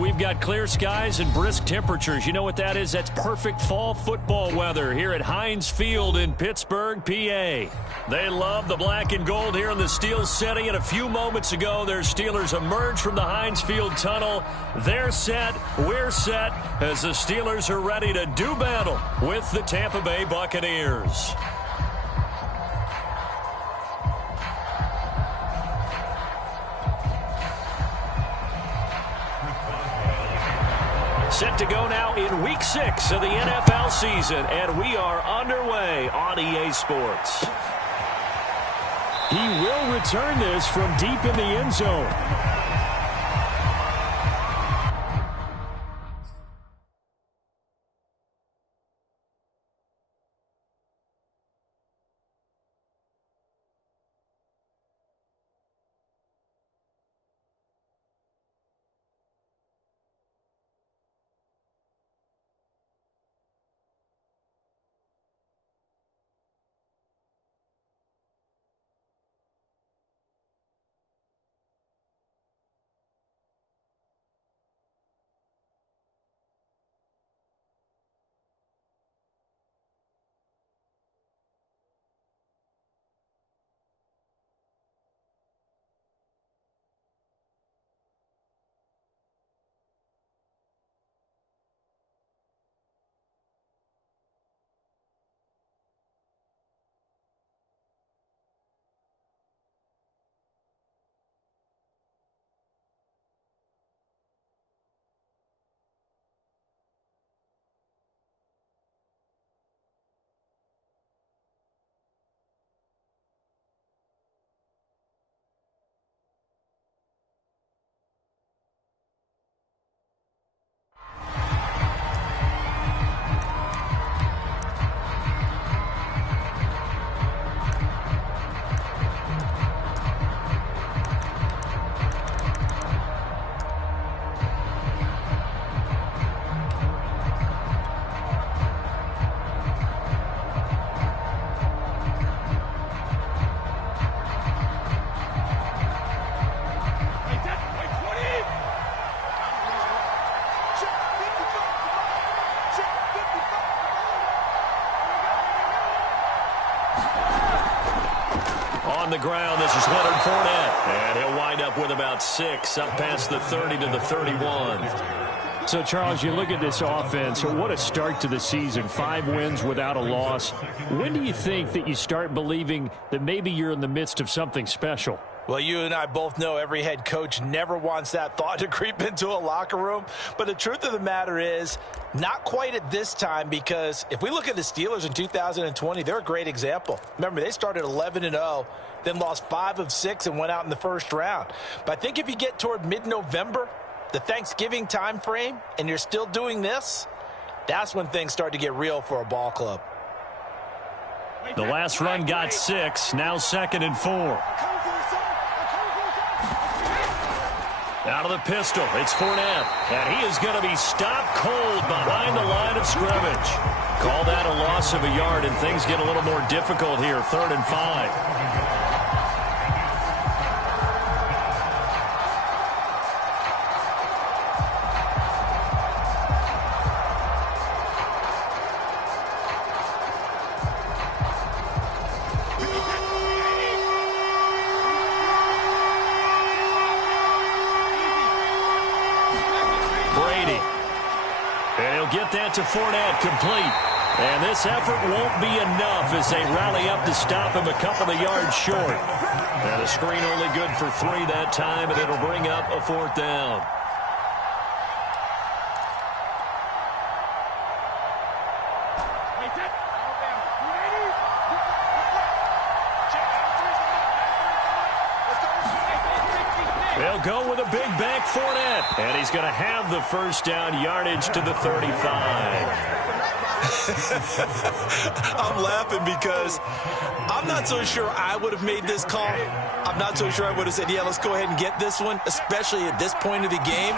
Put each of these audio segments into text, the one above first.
We've got clear skies and brisk temperatures. You know what that is? That's perfect fall football weather here at Heinz Field in Pittsburgh, PA. They love the black and gold here in the Steel setting. And a few moments ago, their Steelers emerged from the Heinz Field tunnel. They're set. We're set as the Steelers are ready to do battle with the Tampa Bay Buccaneers. Set to go now in Week 6 of the NFL season, and we are underway on EA Sports. He will return this from deep in the end zone. On the ground, this is Leonard Fournette. And he'll wind up with about 6, up past the 30 to the 31. So, Charles, you look at this offense, what a start to the season. 5 wins without a loss. When do you think that you start believing that maybe you're in the midst of something special? Well, you and I both know every head coach never wants that thought to creep into a locker room. But the truth of the matter is, not quite at this time, because if we look at the Steelers in 2020, they're a great example. Remember, they started 11-0, then lost 5 of 6 and went out in the first round. But I think if you get toward mid-November, the Thanksgiving time frame, and you're still doing this, that's when things start to get real for a ball club. The last run got 6, now 2nd and 4. Out of the pistol, it's Fournette, and he is going to be stopped cold behind the line of scrimmage. Call that a loss of a yard, and things get a little more difficult here, 3rd and 5. Get that to Fournette, complete. And this effort won't be enough as they rally up to stop him a couple of yards short. And a screen only good for 3 that time, and it'll bring up a 4th down. They'll go with a big bank Fournette, and he's going to have the first down yardage to the 35. I'm laughing because I'm not so sure I would have made this call. I'm not so sure I would have said, yeah, let's go ahead and get this one, especially at this point of the game.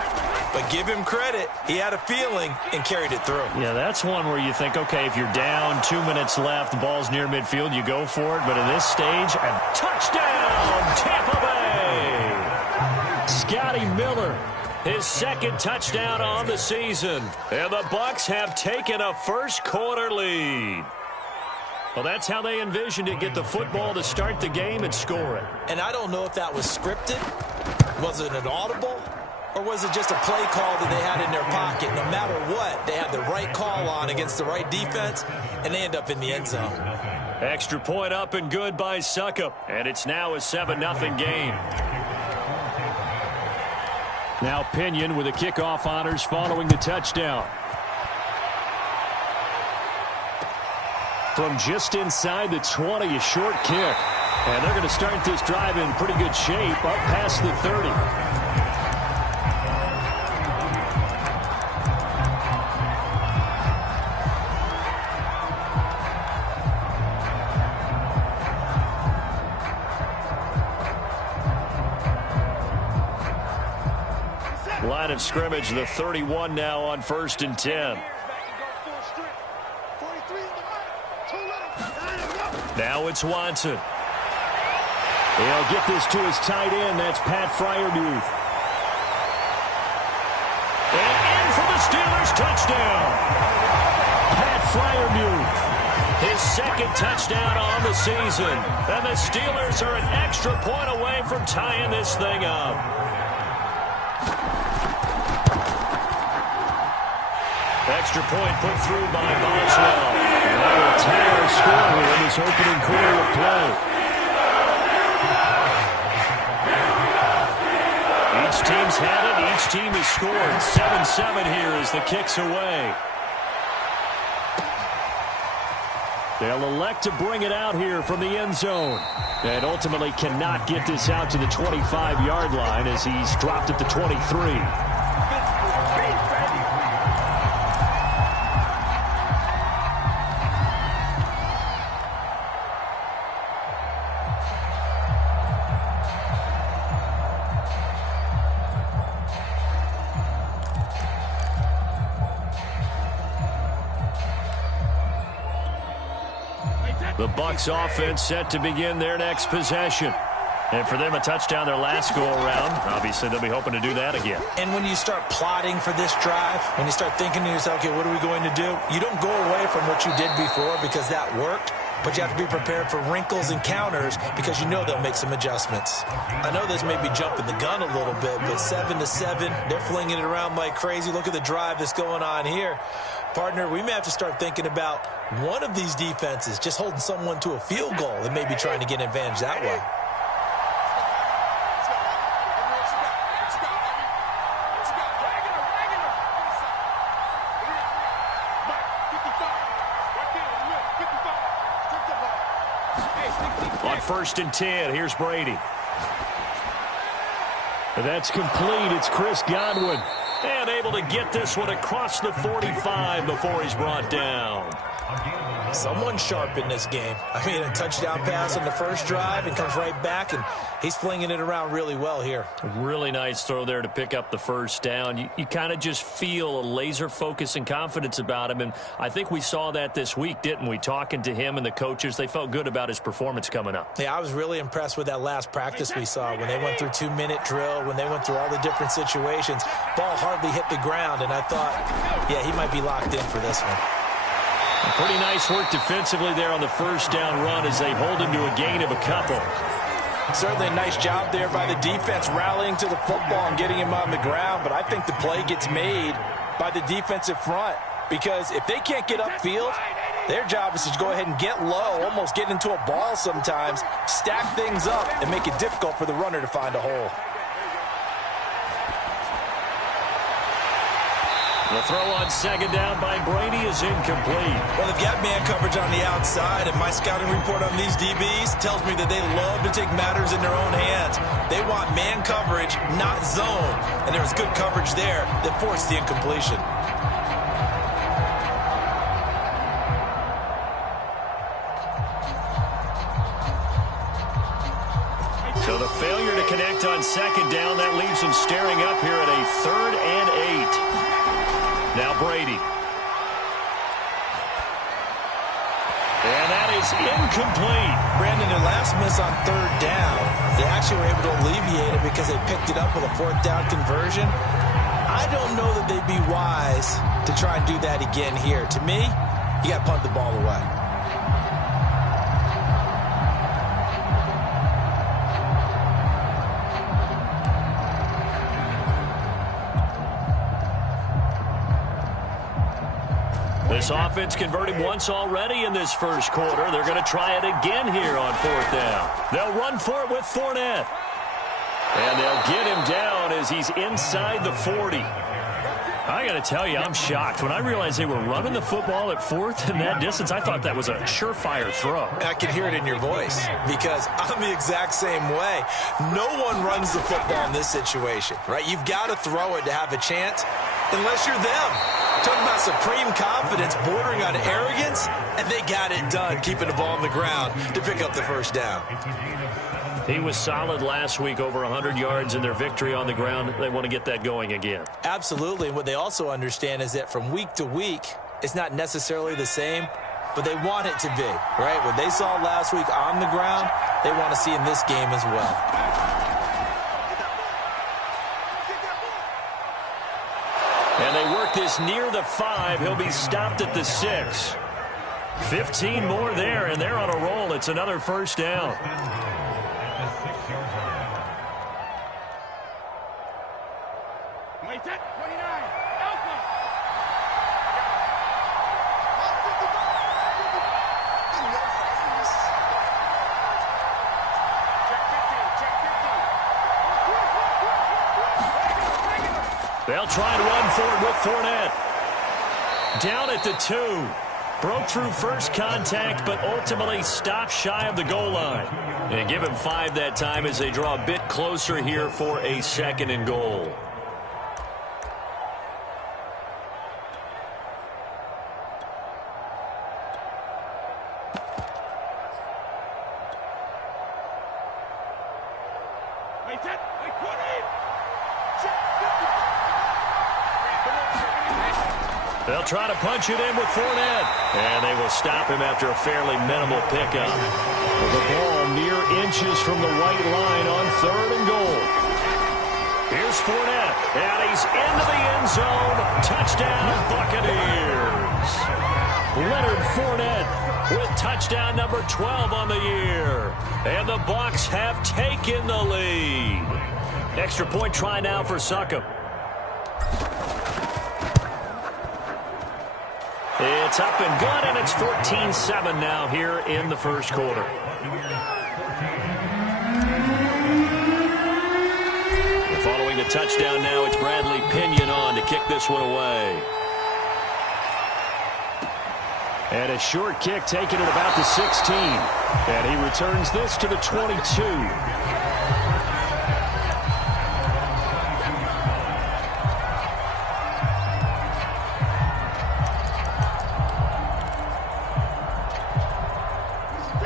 But give him credit. He had a feeling and carried it through. Yeah, that's one where you think, okay, if you're down, 2 minutes left, the ball's near midfield, you go for it. But in this stage, a touchdown, Tampa Bay! Scotty Miller his second touchdown on the season. And the Bucs have taken a first-quarter lead. Well, that's how they envisioned it, get the football to start the game and score it. And I don't know if that was scripted. Was it an audible? Or was it just a play call that they had in their pocket? No matter what, they had the right call on against the right defense, and they end up in the end zone. Extra point up and good by Succop. And it's now a 7-0 game. Now Pinion with the kickoff honors following the touchdown. From just inside the 20, a short kick. And they're going to start this drive in pretty good shape, up past the 30. Line of scrimmage, the 31 now on 1st and 10. Now it's Watson. He'll get this to his tight end. That's Pat Freiermuth. And in for the Steelers touchdown. Pat Freiermuth. His second touchdown on the season. And the Steelers are an extra point away from tying this thing up. Extra point put through by Boswell. That will tie our score here in this opening quarter of play. Each team's had it. Each team has scored. 7-7 here as the kick's away. They'll elect to bring it out here from the end zone. And ultimately cannot get this out to the 25-yard line as he's dropped at the 23. The Bucs offense set to begin their next possession. And for them, a touchdown their last go-around. Obviously, they'll be hoping to do that again. And when you start plotting for this drive, when you start thinking to yourself, okay, what are we going to do? You don't go away from what you did before because that worked, but you have to be prepared for wrinkles and counters because you know they'll make some adjustments. I know this may be jumping the gun a little bit, but 7-7, they're flinging it around like crazy. Look at the drive that's going on here. Partner, we may have to start thinking about one of these defenses just holding someone to a field goal and maybe trying to get an advantage that way. On 1st and 10, here's Brady. That's complete. It's Chris Godwin. And able to get this one across the 45 before he's brought down. Someone sharp in this game. I mean, a touchdown pass on the first drive and comes right back, and he's flinging it around really well here. Really nice throw there to pick up the first down. You kind of just feel a laser focus and confidence about him, and I think we saw that this week, didn't we? Talking to him and the coaches, they felt good about his performance coming up. Yeah, I was really impressed with that last practice we saw when they went through 2-minute drill, when they went through all the different situations. Ball hardly hit the ground, and I thought, yeah, he might be locked in for this one. Pretty nice work defensively there on the first down run as they hold him to a gain of a couple. Certainly a nice job there by the defense rallying to the football and getting him on the ground, but I think the play gets made by the defensive front because if they can't get upfield, their job is to go ahead and get low, almost get into a ball sometimes, stack things up, and make it difficult for the runner to find a hole. The throw on second down by Brady is incomplete. Well, they've got man coverage on the outside, and my scouting report on these DBs tells me that they love to take matters in their own hands. They want man coverage, not zone, and there was good coverage there that forced the incompletion. So the failure to connect on second down, that leaves them staring up here at a 3rd and 8. Now Brady. And that is incomplete. Brandon, their last miss on 3rd down, they actually were able to alleviate it because they picked it up with a 4th down conversion. I don't know that they'd be wise to try and do that again here. To me, you got to punt the ball away. This offense converted once already in this first quarter. They're going to try it again here on fourth down. They'll run for it with Fournette. And they'll get him down as he's inside the 40. I got to tell you, I'm shocked. When I realized they were running the football at fourth in that distance, I thought that was a surefire throw. I can hear it in your voice because I'm the exact same way. No one runs the football in this situation, right? You've got to throw it to have a chance unless you're them. Talking about supreme confidence bordering on arrogance, and they got it done, keeping the ball on the ground to pick up the first down. He was solid last week, over 100 yards in their victory on the ground. They want to get that going again. Absolutely. And what they also understand is that from week to week, it's not necessarily the same, but they want it to be, right? What they saw last week on the ground, they want to see in this game as well. And they work this near the 5. He'll be stopped at the 6. 15 more there, and they're on a roll. It's another first down. They'll try and run for it with Fournette. Down at the 2. Broke through first contact, but ultimately stopped shy of the goal line. And give him 5 that time as they draw a bit closer here for a 2nd and goal. They'll try to punch it in with Fournette. And they will stop him after a fairly minimal pickup. The ball mere inches from the white line on 3rd and goal. Here's Fournette. And he's into the end zone. Touchdown, Buccaneers. Leonard Fournette with touchdown number 12 on the year. And the Bucs have taken the lead. Extra point try now for Succop. It's up and good, and it's 14-7 now here in the first quarter. Following the touchdown now, it's Bradley Pinion on to kick this one away. And a short kick taken at about the 16. And he returns this to the 22.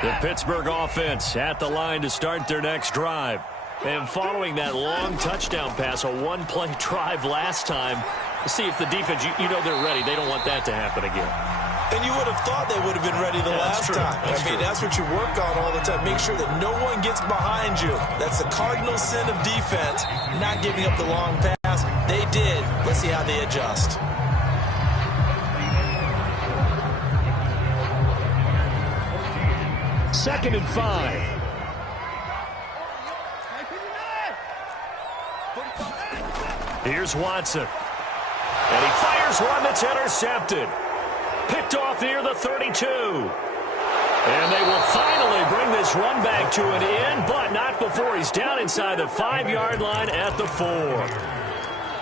The Pittsburgh offense at the line to start their next drive. And following that long touchdown pass, a one-play drive last time, see if the defense, you know they're ready. They don't want that to happen again. And you would have thought they would have been ready the last time. That's what you work on all the time. Make sure that no one gets behind you. That's the cardinal sin of defense, not giving up the long pass. They did. Let's see how they adjust. Second and 5. Here's Watson. And he fires one that's intercepted. Picked off near the 32. And they will finally bring this run back to an end, but not before he's down inside the 5-yard line at the 4.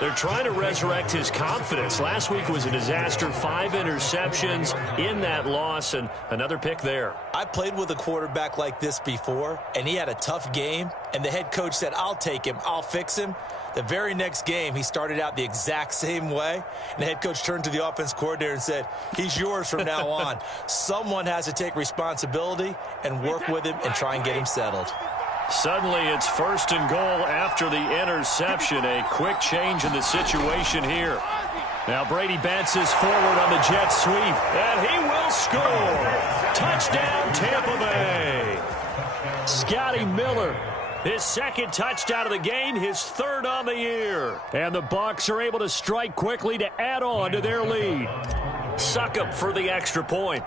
They're trying to resurrect his confidence. Last week was a disaster. 5 interceptions in that loss, and another pick there. I played with a quarterback like this before, and he had a tough game, and the head coach said, I'll take him, I'll fix him. The very next game, he started out the exact same way, and the head coach turned to the offense coordinator and said, he's yours from now on. Someone has to take responsibility and work with him and try and get him settled. Suddenly, it's 1st and goal after the interception. A quick change in the situation here. Now Brady bounces forward on the jet sweep, and he will score. Touchdown, Tampa Bay. Scotty Miller His second touchdown of the game, his third on the year. And the Bucs are able to strike quickly to add on to their lead. Succop for the extra point.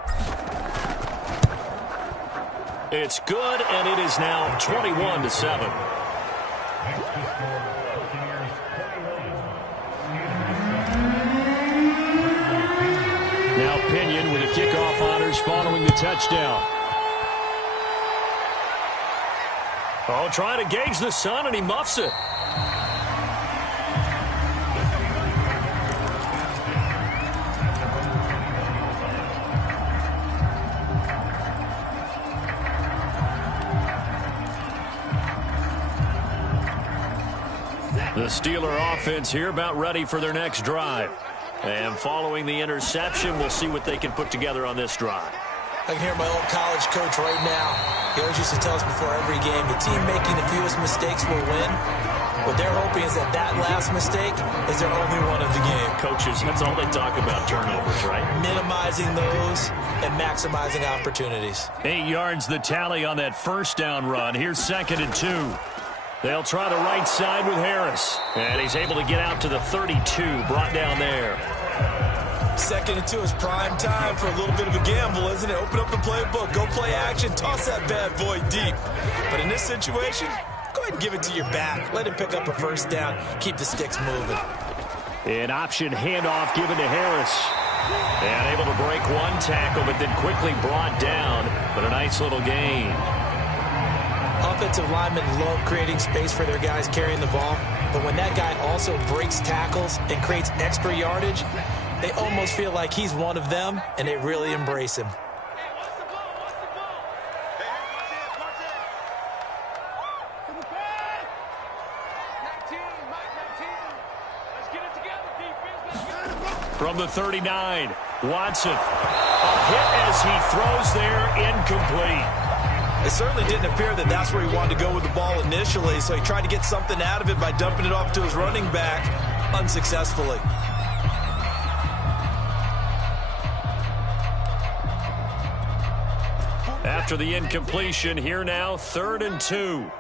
It's good, and it is now 21-7. Now Pinion with the kickoff honors following the touchdown. Oh, trying to gauge the sun, and he muffs it. The Steeler offense here about ready for their next drive. And following the interception, we'll see what they can put together on this drive. I can hear my old college coach right now. He always used to tell us before every game, the team making the fewest mistakes will win. What they're hoping is that that last mistake is their only one of the game. Coaches, that's all they talk about, turnovers, right? Minimizing those and maximizing opportunities. 8 yards the tally on that first down run. Here's 2nd and 2. They'll try the right side with Harris. And he's able to get out to the 32, brought down there. 2nd and 2 is prime time for a little bit of a gamble, isn't it? Open up the playbook, go play action, toss that bad boy deep. But in this situation, go ahead and give it to your back. Let him pick up a first down. Keep the sticks moving. An option handoff given to Harris. And able to break one tackle, but then quickly brought down. But a nice little gain. Offensive linemen love creating space for their guys carrying the ball. But when that guy also breaks tackles and creates extra yardage, they almost feel like he's one of them, and they really embrace him. From the 39, Watson. A hit as he throws there, incomplete. It certainly didn't appear that that's where he wanted to go with the ball initially, so he tried to get something out of it by dumping it off to his running back unsuccessfully. After the incompletion, here now, 3rd and 2.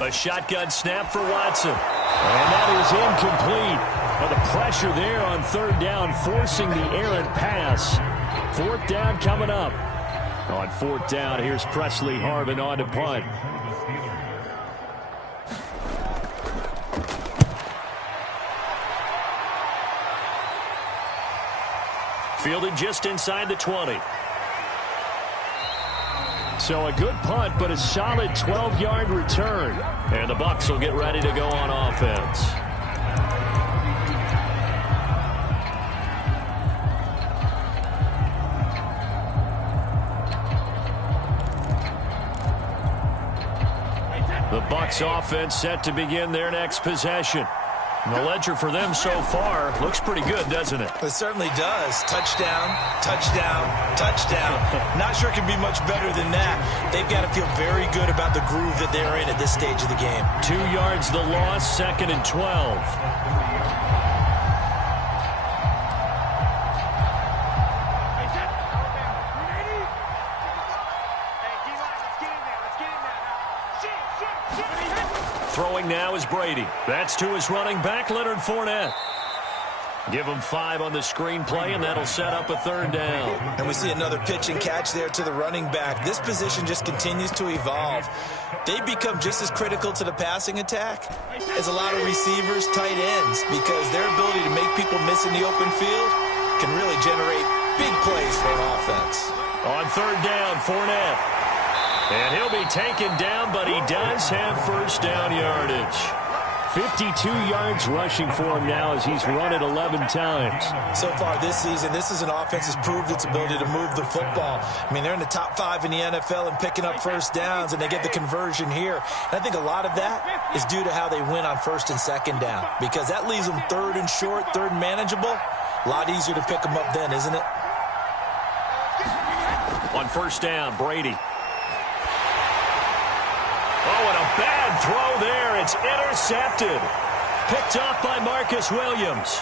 A shotgun snap for Watson. And that is incomplete. But the pressure there on 3rd down, forcing the errant pass. 4th down coming up. On 4th down, here's Presley Harvin on to punt. Fielded just inside the 20. So a good punt, but a solid 12-yard return. And the Bucs will get ready to go on offense. The Bucs offense set to begin their next possession. And the ledger for them so far looks pretty good, doesn't it? It certainly does. Touchdown, touchdown, touchdown. Not sure it can be much better than that. They've got to feel very good about the groove that they're in at this stage of the game. 2 yards the loss, 2nd and 12. Throwing now is Brady. That's to his running back, Leonard Fournette. Give him 5 on the screenplay, and that'll set up a 3rd down. And we see another pitch and catch there to the running back. This position just continues to evolve. They become just as critical to the passing attack as a lot of receivers, tight ends, because their ability to make people miss in the open field can really generate big plays for an offense. On 3rd down, Fournette. And he'll be taken down, but he does have first down yardage. 52 yards rushing for him now as he's run it 11 times. So far this season, this is an offense that's proved its ability to move the football. I mean, they're in the top 5 in the NFL and picking up first downs, and they get the conversion here. And I think a lot of that is due to how they win on 1st and 2nd down, because that leaves them 3rd and short, 3rd and manageable. A lot easier to pick them up then, isn't it? On 1st down, Brady. Oh, and a bad throw there. It's intercepted. Picked off by Marcus Williams.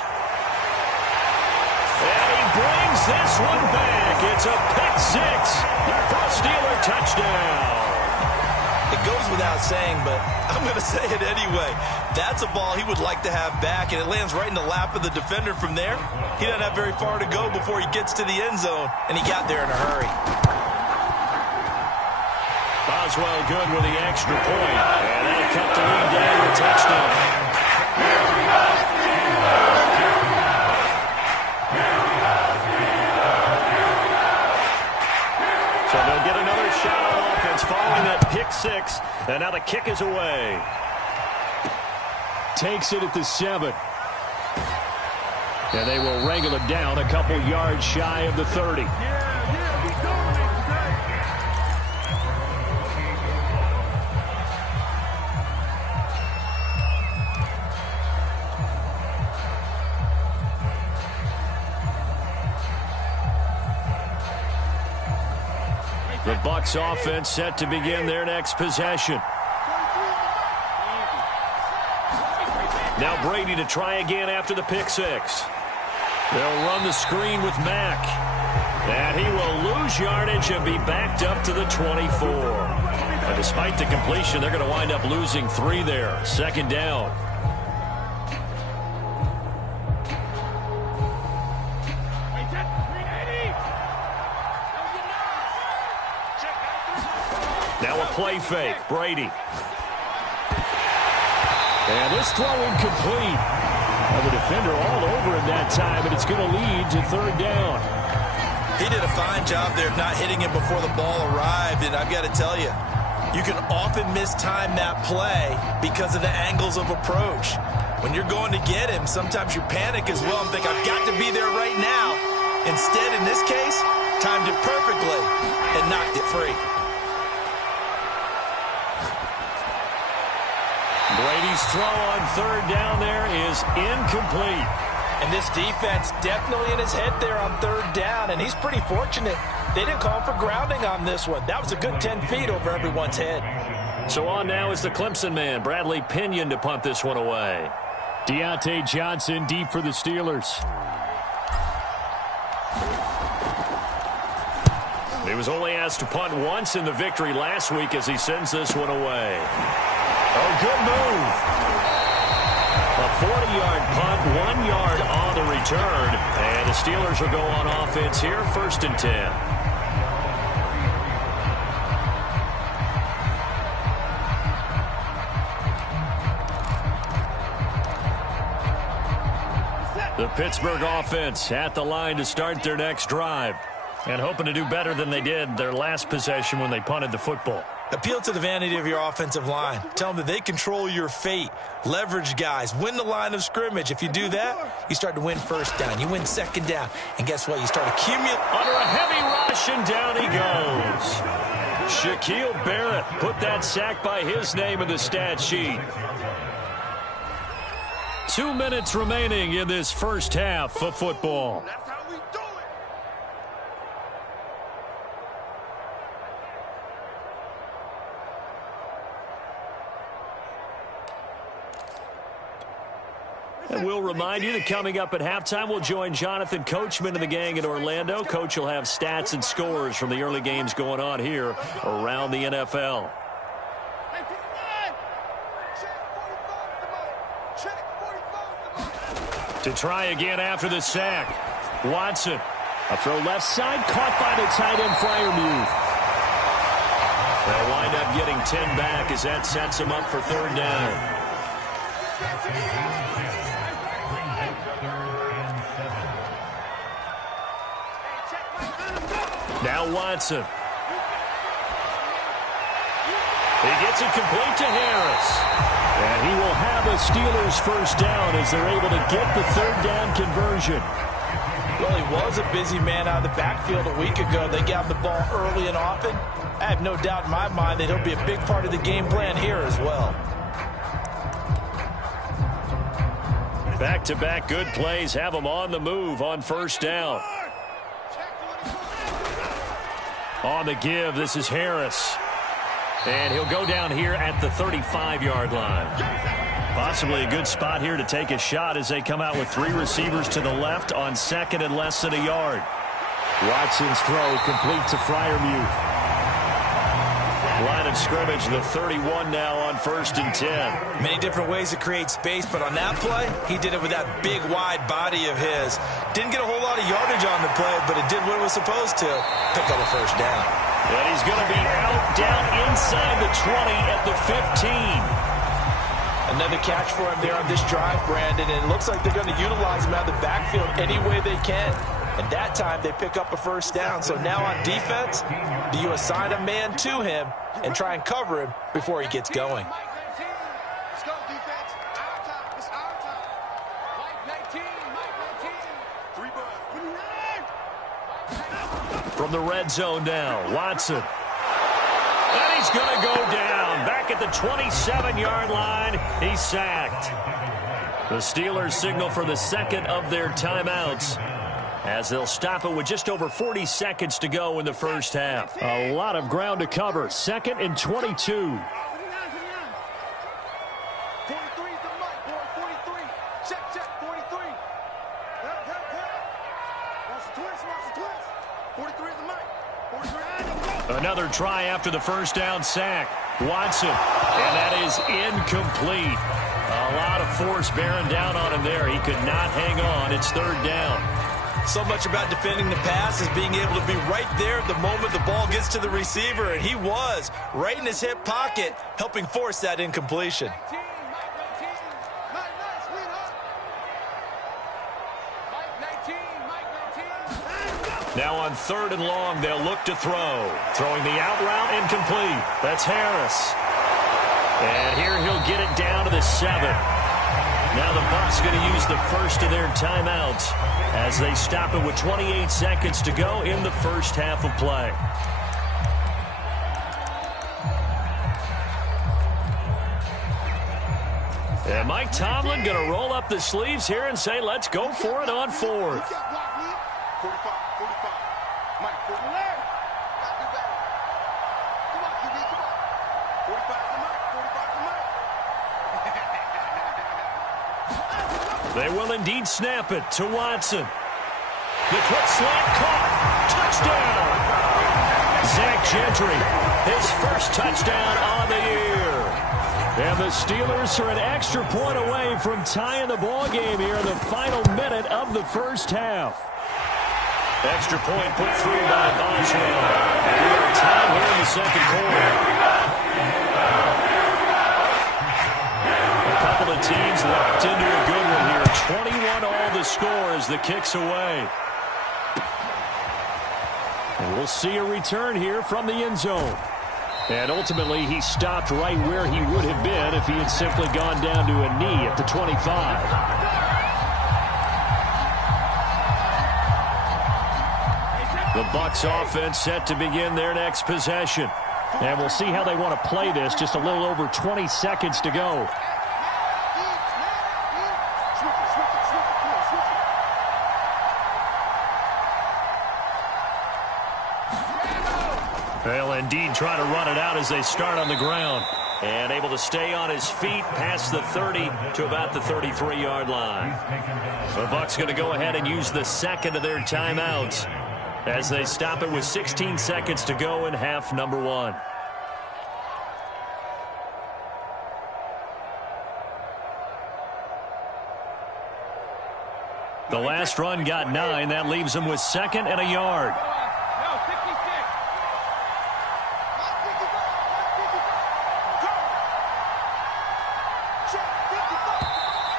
And he brings this one back. It's a pick six for a Steeler touchdown. It goes without saying, but I'm going to say it anyway. That's a ball he would like to have back, and it lands right in the lap of the defender from there. He doesn't have very far to go before he gets to the end zone, and he got there in a hurry. Boswell good with the extra point, and that'll cut the lead down to a touchdown. So they'll get another shot on offense following that pick six, and now the kick is away. Takes it at the 7. And they will wrangle it down a couple yards shy of the 30. The Bucs offense set to begin their next possession. Now Brady to try again after the pick six. They'll run the screen with Mack. And he will lose yardage and be backed up to the 24. And despite the completion, they're going to wind up losing 3 there. Second down. Now a play fake. Brady. And this throw incomplete. The defender all over him that time, and it's going to lead to third down. He did a fine job there of not hitting him before the ball arrived, and I've got to tell you, you can often mistime that play because of the angles of approach. When you're going to get him, sometimes you panic as well and think, I've got to be there right now. Instead, in this case, timed it perfectly and knocked it free. Brady's throw on third down there is incomplete. And this defense definitely in his head there on third down, and he's pretty fortunate. They didn't call him for grounding on this one. That was a good 10 feet over everyone's head. So on now is the Clemson man, Bradley Pinion, to punt this one away. Deontay Johnson deep for the Steelers. He was only asked to punt once in the victory last week as he sends this one away. Oh, good move. A 40-yard punt, 1 yard on the return. And the Steelers will go on offense here, 1st and 10. The Pittsburgh offense at the line to start their next drive. And hoping to do better than they did their last possession when they punted the football. Appeal to the vanity of your offensive line. Tell them that they control your fate. Leverage guys. Win the line of scrimmage. If you do that, you start to win first down. You win second down. And guess what? You start accumulating. Under a heavy rush, and down he goes. Shaquille Barrett put that sack by his name in the stat sheet. 2 minutes remaining in this first half of football. And we'll remind you that coming up at halftime, we'll join Jonathan Coachman and the gang in Orlando. Coach will have stats and scores from the early games going on here around the NFL. To try again after the sack, Watson. A throw left side, caught by the tight end Freiermuth. They'll wind up getting 10 back as that sets them up for third down. Now Watson. He gets it complete to Harris. And he will have a Steelers first down as they're able to get the third down conversion. Well, he was a busy man out of the backfield a week ago. They got the ball early and often. I have no doubt in my mind that he'll be a big part of the game plan here as well. Back-to-back good plays have him on the move on first down. On the give, this is Harris. And he'll go down here at the 35-yard line. Possibly a good spot here to take a shot as they come out with 3 receivers to the left on second and less than a yard. Watson's throw complete to Freiermuth. Line of scrimmage, the 31 now on 1st and 10. Many different ways to create space, but on that play, he did it with that big, wide body of his. Didn't get a whole lot of yardage on the play, but it did what it was supposed to. Pick up a first down. And he's going to be out down inside the 20 at the 15. Another catch for him there on this drive, Brandon, and it looks like they're going to utilize him out of the backfield any way they can. And that time, they pick up a first down. So now on defense, do you assign a man to him and try and cover him before he gets going? Let's go, defense. Our time. It's our time. Mike 19. Mike 19. 3 bucks. From the red zone now, Watson. And he's going to go down. Back at the 27-yard line, he's sacked. The Steelers signal for the second of their timeouts, as they'll stop it with just over 40 seconds to go in the first half. A lot of ground to cover. 2nd and 22. 43 is the mic, boy. 43. Check. 43. Watch the twist. 43 is the mic. 43. Another try after the first down sack. Watson, and that is incomplete. A lot of force bearing down on him there. He could not hang on. It's 3rd down. So much about defending the pass is being able to be right there at the moment the ball gets to the receiver, and he was right in his hip pocket, helping force that incompletion. Now on 3rd and long, they'll look to throw. Throwing the out route, incomplete. That's Harris. And here he'll get it down to the 7. Now the Bucs going to use the first of their timeouts as they stop it with 28 seconds to go in the first half of play. And Mike Tomlin going to roll up the sleeves here and say, let's go for it on 4th. 45. Mike, 45. Gotta do better. Come on, QB, come on. 45 is the mic. 45 is the mic. They will indeed snap it to Watson. The quick slant caught. Touchdown. Zach Gentry, his first touchdown on the year. And the Steelers are an extra point away from tying the ball game here in the final minute of the first half. Extra point put through by Boswell. And we are tied here in the second quarter. A couple of teams locked into a good one here. 21 all the score as the kick's away. And we'll see a return here from the end zone. And ultimately, he stopped right where he would have been if he had simply gone down to a knee at the 25. The Bucs offense set to begin their next possession. And we'll see how they want to play this. Just a little over 20 seconds to go. They'll indeed try to run it out as they start on the ground. And able to stay on his feet past the 30 to about the 33-yard line. The Bucs going to go ahead and use the second of their timeouts as they stop it with 16 seconds to go in half number 1. The last run got 9. That leaves them with 2nd and a yard.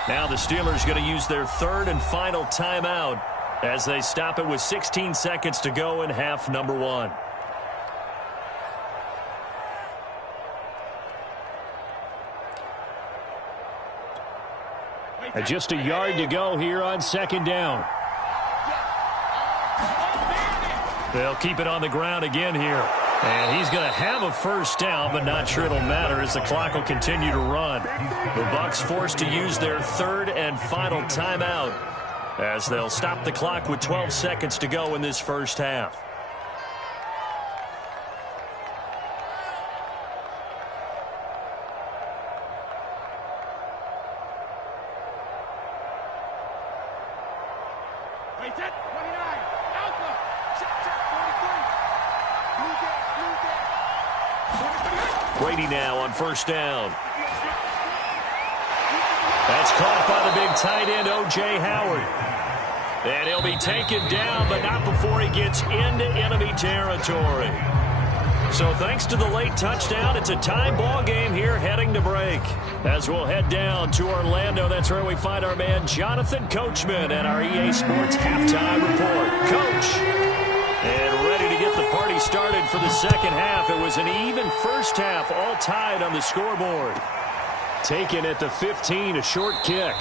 Now the Steelers going to use their 3rd and final timeout as they stop it with 16 seconds to go in half number 1. And just a yard to go here on 2nd down. They'll keep it on the ground again here. And he's going to have a first down, but not sure it'll matter as the clock will continue to run. The Bucs forced to use their 3rd and final timeout as they'll stop the clock with 12 seconds to go in this first half. Brady now on first down. That's caught by the big tight end, O.J. Howard. And he'll be taken down, but not before he gets into enemy territory. So thanks to the late touchdown, it's a tie ball game here heading to break. As we'll head down to Orlando, that's where we find our man Jonathan Coachman at our EA Sports Halftime Report. Coach, and ready to get the party started for the second half. It was an even first half, all tied on the scoreboard. Taken at the 15, a short kick.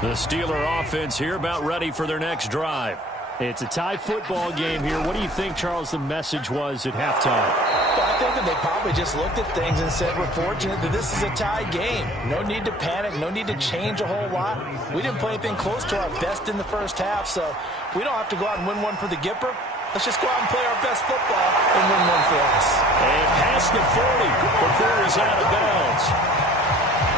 The Steeler offense here about ready for their next drive. It's a tie football game here. What do you think, Charles, the message was at halftime? Well, I think that they probably just looked at things and said, we're fortunate that this is a tie game. No need to panic. No need to change a whole lot. We didn't play anything close to our best in the first half, so we don't have to go out and win one for the Gipper. Let's just go out and play our best football and win one for us. And past the 40 before he's out of bounds.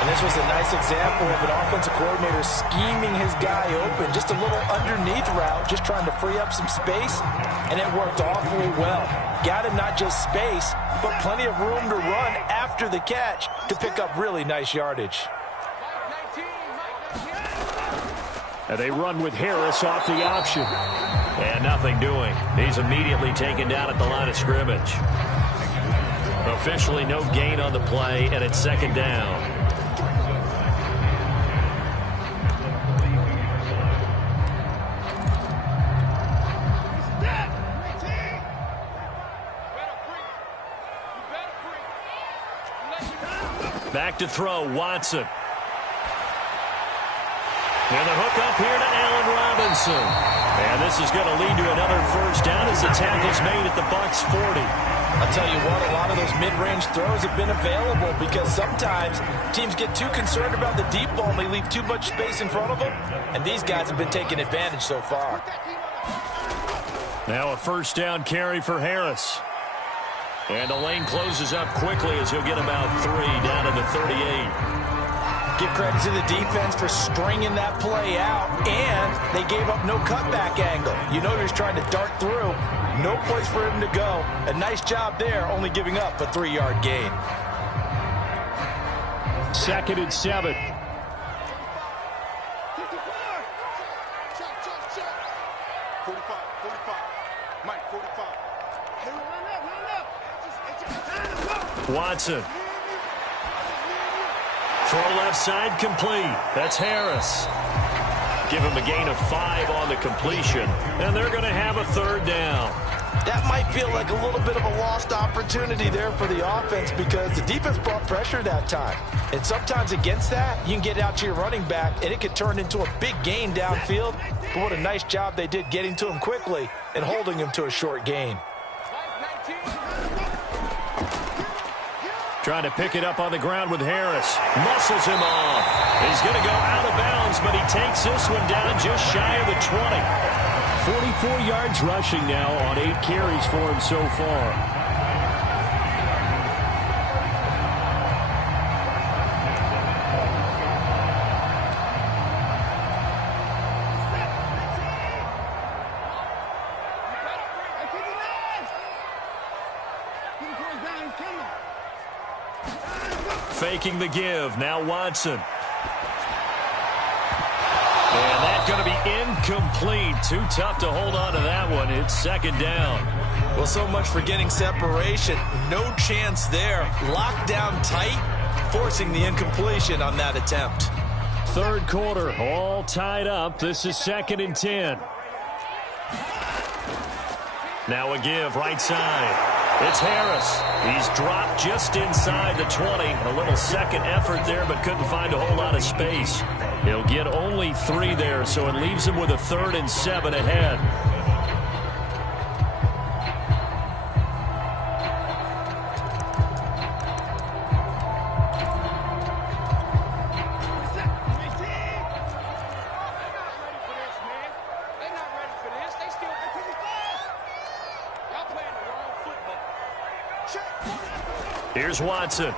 And this was a nice example of an offensive coordinator scheming his guy open. Just a little underneath route, just trying to free up some space, and it worked awfully well. Got him not just space, but plenty of room to run after the catch to pick up really nice yardage. And they run with Harris off the option. And nothing doing. He's immediately taken down at the line of scrimmage. Officially no gain on the play, and it's second down. Back to throw, Watson. And the hook up here to Allen Robinson. And this is going to lead to another first down as the tackle's made at the Bucs 40. I'll tell you what, a lot of those mid-range throws have been available because sometimes teams get too concerned about the deep ball and they leave too much space in front of them. And these guys have been taking advantage so far. Now a first down carry for Harris. And the lane closes up quickly as he'll get about 3 down to the 38. Give credit to the defense for stringing that play out, and they gave up no cutback angle. You know he was trying to dart through. No place for him to go. A nice job there, only giving up a 3-yard gain. 2nd and 7. Watson. Throw left side complete. That's Harris. Give him a gain of 5 on the completion. And they're going to have a third down. That might feel like a little bit of a lost opportunity there for the offense because the defense brought pressure that time. And sometimes against that, you can get out to your running back, and it could turn into a big gain downfield. But what a nice job they did getting to him quickly and holding him to a short gain. Trying to pick it up on the ground with Harris. Muscles him off. He's going to go out of bounds, but he takes this one down just shy of the 20. 44 yards rushing now on 8 carries for him so far. Faking the give. Now Watson. And that's going to be incomplete. Too tough to hold on to that one. It's second down. Well, so much for getting separation. No chance there. Locked down tight, forcing the incompletion on that attempt. Third quarter, all tied up. This is 2nd and 10. Now a give, right side. It's Harris. He's dropped just inside the 20. A little second effort there, but couldn't find a whole lot of space. He'll get only 3 there, so it leaves him with a 3rd and 7 ahead. Here's Watson.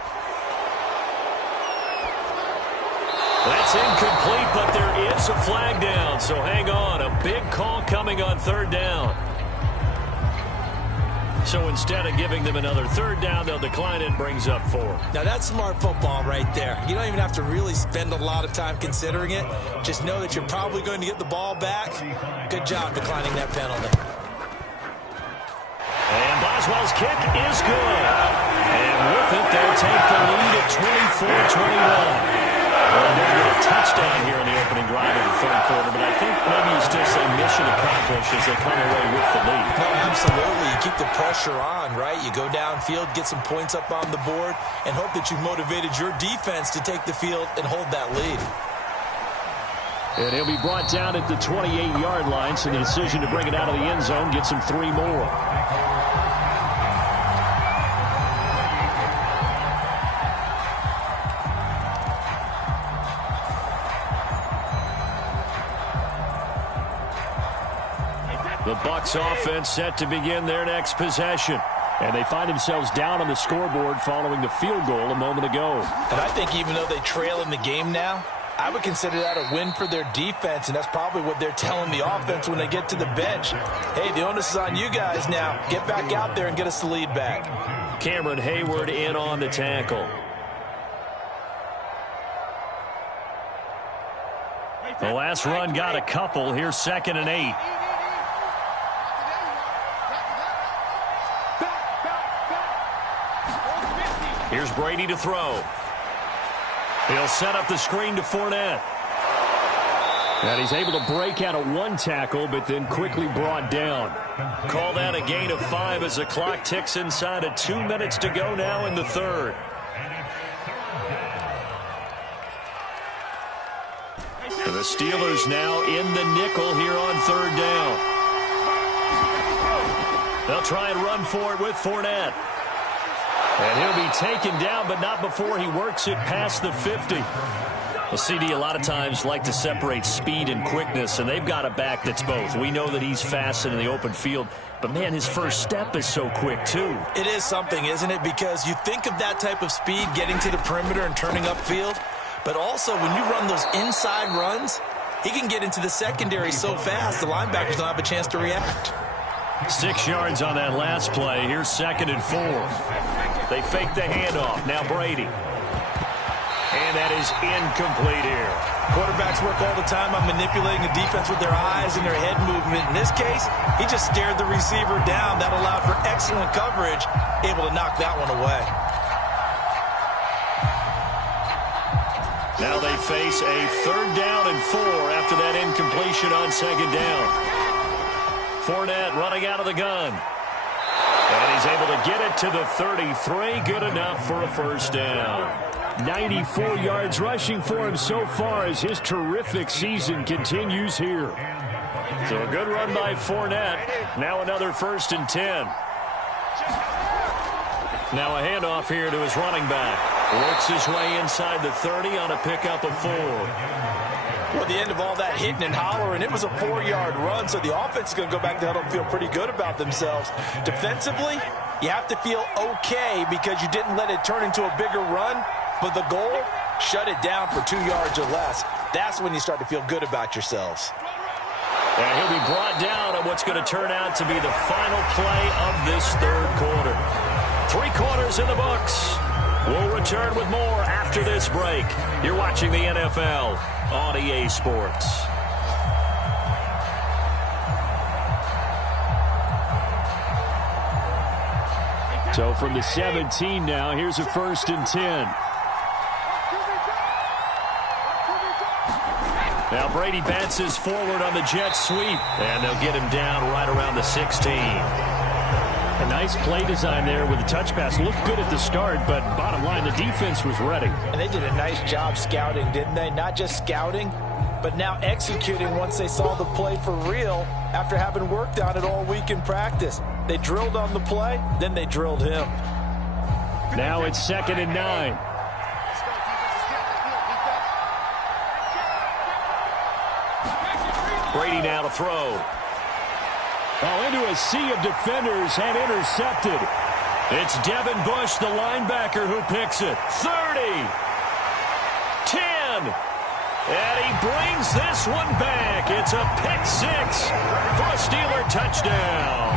That's incomplete, but there is a flag down, so hang on. A big call coming on third down. So instead of giving them another third down, they'll decline it and brings up 4. Now, that's smart football right there. You don't even have to really spend a lot of time considering it. Just know that you're probably going to get the ball back. Good job declining that penalty. And Boswell's kick is good. And with it, they'll take the lead at 24-21. Well, they're going to get a touchdown here in the opening drive of the third quarter, but I think maybe you still say mission accomplished as they come away with the lead. No, absolutely. You keep the pressure on, right? You go downfield, get some points up on the board, and hope that you've motivated your defense to take the field and hold that lead. And he'll be brought down at the 28-yard line, so the decision to bring it out of the end zone gets him 3 more. The Bucs offense set to begin their next possession. And they find themselves down on the scoreboard following the field goal a moment ago. And I think even though they trail in the game now, I would consider that a win for their defense, and that's probably what they're telling the offense when they get to the bench. Hey, the onus is on you guys now. Get back out there and get us the lead back. Cameron Hayward in on the tackle. The last run got a couple. Here's 2nd and 8. Here's Brady to throw. He'll set up the screen to Fournette. And he's able to break out of 1 tackle, but then quickly brought down. Call that a gain of 5 as the clock ticks inside of 2 minutes to go now in the third. And the Steelers now in the nickel here on third down. They'll try and run for it with Fournette. And he'll be taken down, but not before he works it past the 50. Well, CD a lot of times like to separate speed and quickness, and they've got a back that's both. We know that he's fast in the open field, but, man, his first step is so quick, too. It is something, isn't it? Because you think of that type of speed getting to the perimeter and turning upfield, but also when you run those inside runs, he can get into the secondary so fast the linebackers don't have a chance to react. 6 yards on that last play. Here's 2nd and 4. They fake the handoff. Now Brady. And that is incomplete here. Quarterbacks work all the time on manipulating the defense with their eyes and their head movement. In this case, he just stared the receiver down. That allowed for excellent coverage, able to knock that one away. Now they face a 3rd down and 4 after that incompletion on 2nd down. Fournette running out of the gun. And he's able to get it to the 33. Good enough for a first down. 94 yards rushing for him so far as his terrific season continues here. So a good run by Fournette. Now another 1st and 10. Now a handoff here to his running back. Works his way inside the 30 on a pickup of 4. Well, the end of all that hitting and hollering, it was a 4-yard run, so the offense is going to go back to huddle and feel pretty good about themselves. Defensively, you have to feel okay because you didn't let it turn into a bigger run, but the goal, shut it down for 2 yards or less. That's when you start to feel good about yourselves. And he'll be brought down on what's going to turn out to be the final play of this third quarter. 3 quarters in the books. We'll return with more after this break. You're watching the NFL on EA Sports. So from the 17 now, here's a 1st and 10. Now Brady bounces forward on the jet sweep, and they'll get him down right around the 16. A nice play design there with the touch pass. Looked good at the start, but bottom line, the defense was ready. And they did a nice job scouting, didn't they? Not just scouting, but now executing once they saw the play for real after having worked on it all week in practice. They drilled on the play, then they drilled him. Now it's 2nd and 9. Brady now to throw. Oh, into a sea of defenders and intercepted. It's Devin Bush, the linebacker, who picks it. 30. 10. And he brings this one back. It's a pick six for a Steeler touchdown.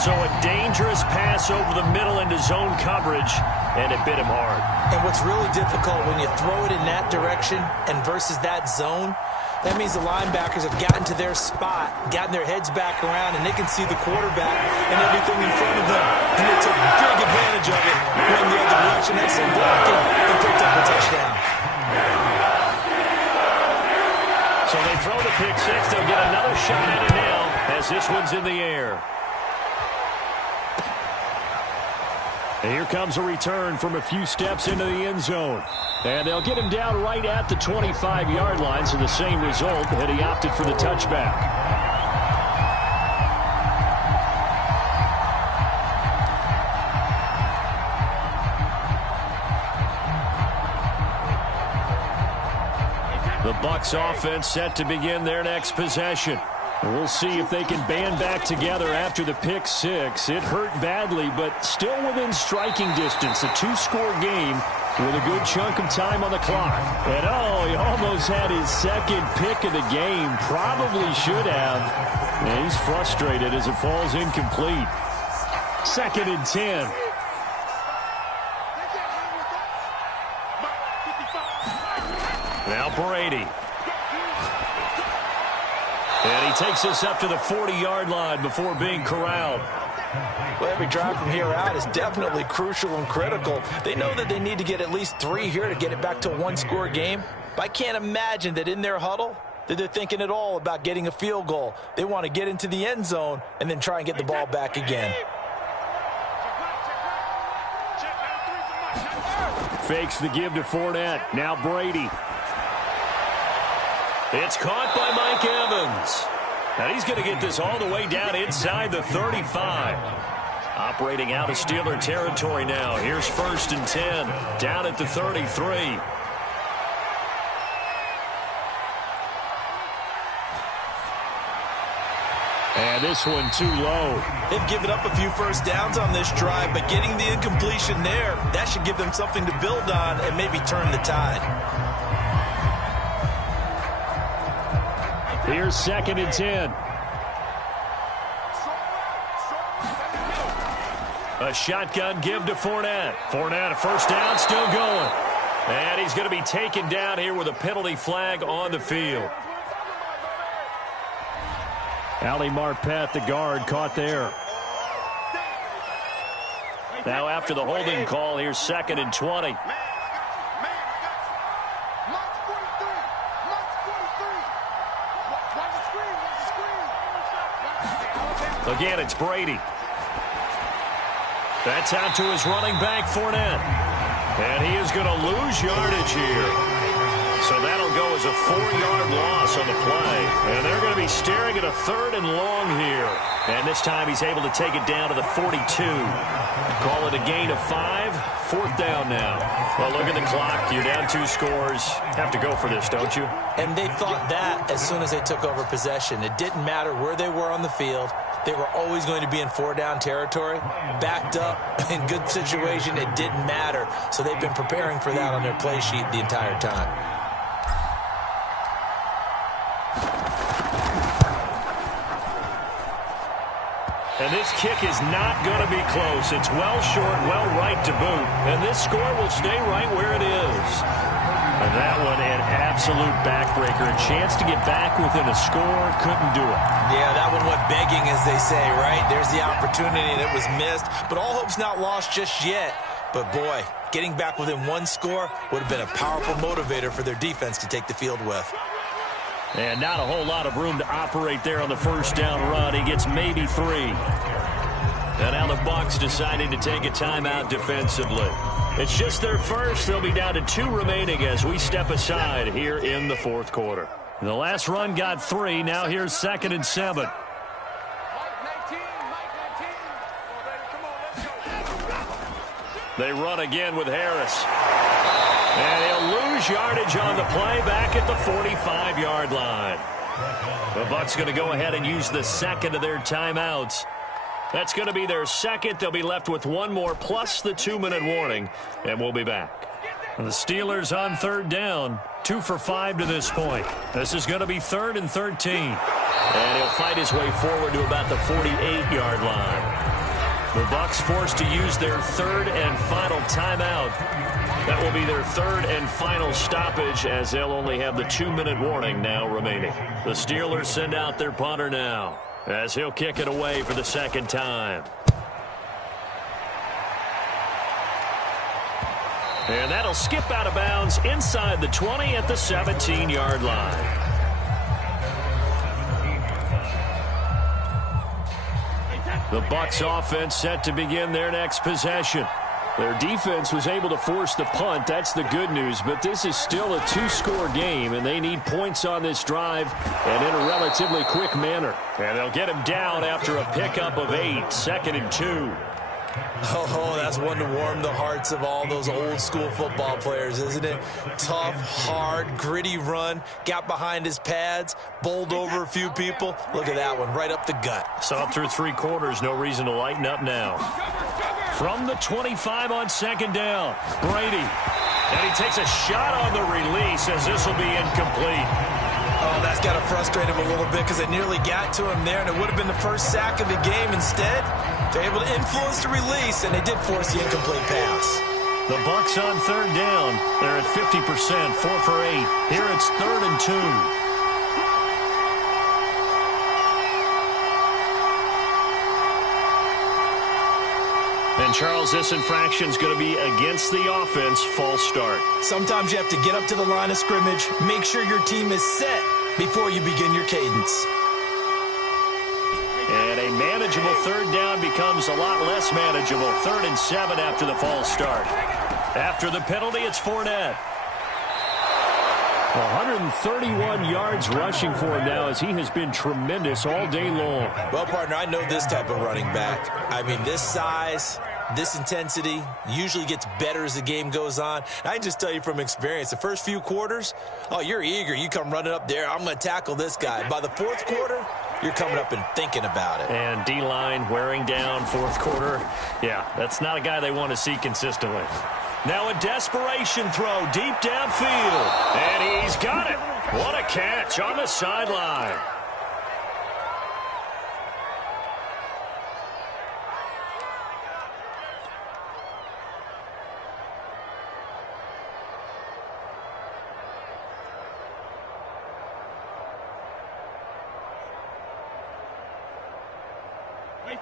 So a dangerous pass over the middle into zone coverage, and it bit him hard. And what's really difficult when you throw it in that direction and versus that zone, that means the linebackers have gotten to their spot, gotten their heads back around, and they can see the quarterback and everything in front of them. And they took big advantage of it, went the other direction, excellent blocking, and picked up a touchdown. So they throw the pick six. They'll get another shot at it now as this one's in the air. And here comes a return from a few steps into the end zone. And they'll get him down right at the 25-yard line, so the same result, and he opted for the touchback. The Bucs offense set to begin their next possession. We'll see if they can band back together after the pick six. It hurt badly, but still within striking distance. A two-score game with a good chunk of time on the clock. And, he almost had his second pick of the game. Probably should have. And he's frustrated as it falls incomplete. 2nd and 10. Now Brady. And he takes us up to the 40-yard line before being corralled. Well, every drive from here out is definitely crucial and critical. They know that they need to get at least 3 here to get it back to a one-score game. But I can't imagine that in their huddle that they're thinking at all about getting a field goal. They want to get into the end zone and then try and get the ball back again. Fakes the give to Fournette. Now Brady. It's caught by Mike Evans. And he's going to get this all the way down inside the 35. Operating out of Steeler territory now. Here's 1st and 10. Down at the 33. And this one too low. They've given up a few first downs on this drive, but getting the incompletion there, that should give them something to build on and maybe turn the tide. Here's 2nd and 10. A shotgun give to Fournette. Fournette, a first down, still going. And he's going to be taken down here with a penalty flag on the field. Ali Marpet, the guard, caught there. Now after the holding call, here's 2nd and 20. Again, it's Brady. That's out to his running back, Fournette. And he is going to lose yardage here. So that'll go as a 4-yard loss on the play. And they're going to be staring at a 3rd and long here. And this time he's able to take it down to the 42. Call it a gain of 5. 4th down now. Well, look at the clock. You're down 2 scores. Have to go for this, don't you? And they thought that as soon as they took over possession. It didn't matter where they were on the field. They were always going to be in 4-down territory. Backed up, in good situation, it didn't matter. So they've been preparing for that on their play sheet the entire time. And this kick is not going to be close. It's well short, well right to boot. And this score will stay right where it is. And that one, an absolute backbreaker. A chance to get back within a score, couldn't do it. Yeah, that one went begging, as they say, right? There's the opportunity, and it was missed. But all hope's not lost just yet. But, boy, getting back within 1 score would have been a powerful motivator for their defense to take the field with. And not a whole lot of room to operate there on the first down run. He gets maybe 3. And now the Bucs decided to take a timeout defensively. It's just their first. They'll be down to 2 remaining as we step aside here in the 4th quarter. The last run got 3. Now here's 2nd and 7. They run again with Harris. And he'll lose yardage on the play back at the 45-yard line. The Bucs going to go ahead and use the second of their timeouts. That's going to be their second. They'll be left with one more plus the 2-minute warning, and we'll be back. The Steelers on third down, 2 for 5 to this point. This is going to be 3rd and 13. And he'll fight his way forward to about the 48-yard line. The Bucs forced to use their 3rd and final timeout. That will be their 3rd and final stoppage, as they'll only have the 2-minute warning now remaining. The Steelers send out their punter now, as he'll kick it away for the second time. And that'll skip out of bounds inside the 20 at the 17-yard line. The Bucs offense set to begin their next possession. Their defense was able to force the punt. That's the good news. But this is still a 2-score game, and they need points on this drive and in a relatively quick manner. And they'll get him down after a pickup of 8, 2nd and 2. Oh, that's one to warm the hearts of all those old-school football players, isn't it? Tough, hard, gritty run, got behind his pads, bowled over a few people. Look at that one, right up the gut. So through 3 quarters, no reason to lighten up now. From the 25 on 2nd down, Brady. And he takes a shot on the release as this will be incomplete. Oh, that's got to frustrate him a little bit because it nearly got to him there, and it would have been the first sack of the game. Instead, they're able to influence the release, and they did force the incomplete pass. The Bucs on 3rd down. They're at 50%, 4 for 8. Here it's 3rd and 2. And, Charles, this infraction is going to be against the offense. False start. Sometimes you have to get up to the line of scrimmage, make sure your team is set before you begin your cadence. And a manageable 3rd down becomes a lot less manageable. 3rd and 7 after the false start. After the penalty, it's Fournette. 131 yards rushing for him now, as he has been tremendous all day long. Well, partner, I know this type of running back. I mean, this size, this intensity usually gets better as the game goes on. I can just tell you from experience, the first few quarters, oh, you're eager. You come running up there, I'm going to tackle this guy. By the 4th quarter, you're coming up and thinking about it. And D-line wearing down 4th quarter. Yeah, that's not a guy they want to see consistently. Now a desperation throw deep downfield. And he's got it. What a catch on the sideline.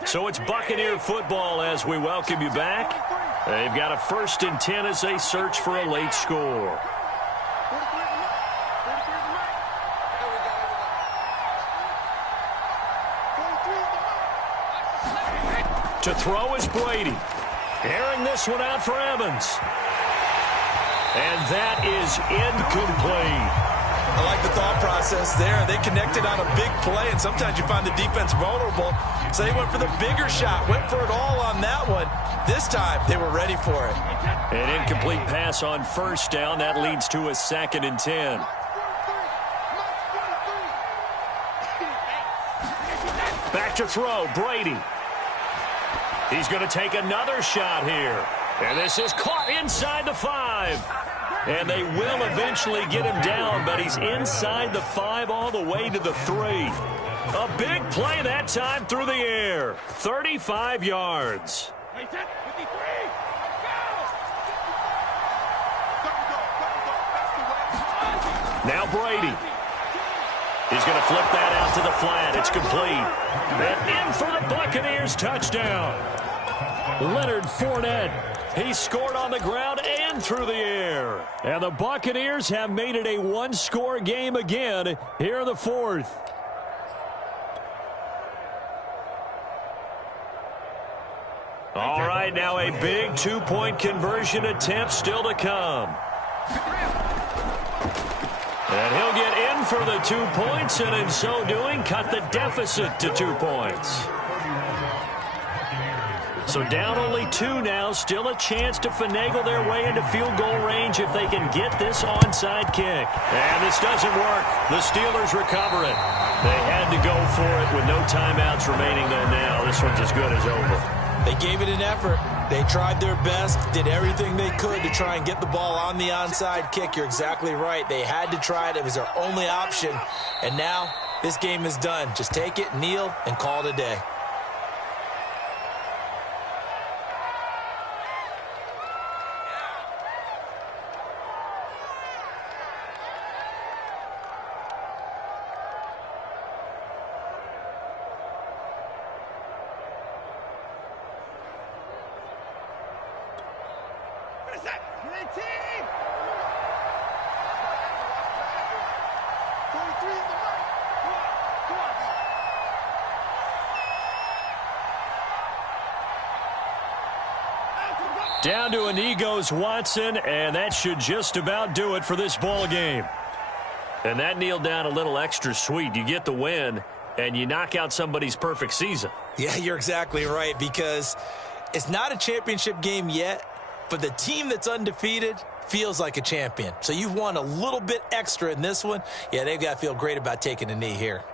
So it's Buccaneer football as we welcome you back. They've got a 1st and 10 as they search for a late score. To throw is Brady. Airing this one out for Evans. And that is incomplete. I like the thought process there. They connected on a big play, and sometimes you find the defense vulnerable. So they went for the bigger shot, went for it all on that one. This time, they were ready for it. An incomplete pass on 1st down. That leads to a 2nd and 10. Back to throw, Brady. He's going to take another shot here. And this is caught inside the 5. And they will eventually get him down, but he's inside the 5 all the way to the 3. A big play that time through the air. 35 yards. Now Brady. He's going to flip that out to the flat. It's complete. And in for the Buccaneers touchdown. Leonard Fournette. He scored on the ground and through the air. And the Buccaneers have made it a 1-score game again here in the 4th. All right, now a big 2-point conversion attempt still to come. And he'll get in for the 2 points, and in so doing, cut the deficit to 2 points. So down only 2 now. Still a chance to finagle their way into field goal range if they can get this onside kick. And this doesn't work. The Steelers recover it. They had to go for it with no timeouts remaining, though. Now this one's as good as over. They gave it an effort. They tried their best, did everything they could to try and get the ball on the onside kick. You're exactly right. They had to try it. It was their only option. And now this game is done. Just take it, kneel, and call it a day. Down to a knee goes Watson, and that should just about do it for this ball game. And that kneel down a little extra sweet. You get the win, and you knock out somebody's perfect season. Yeah, you're exactly right, because it's not a championship game yet, but the team that's undefeated feels like a champion. So you've won a little bit extra in this one. Yeah, they've got to feel great about taking a knee here.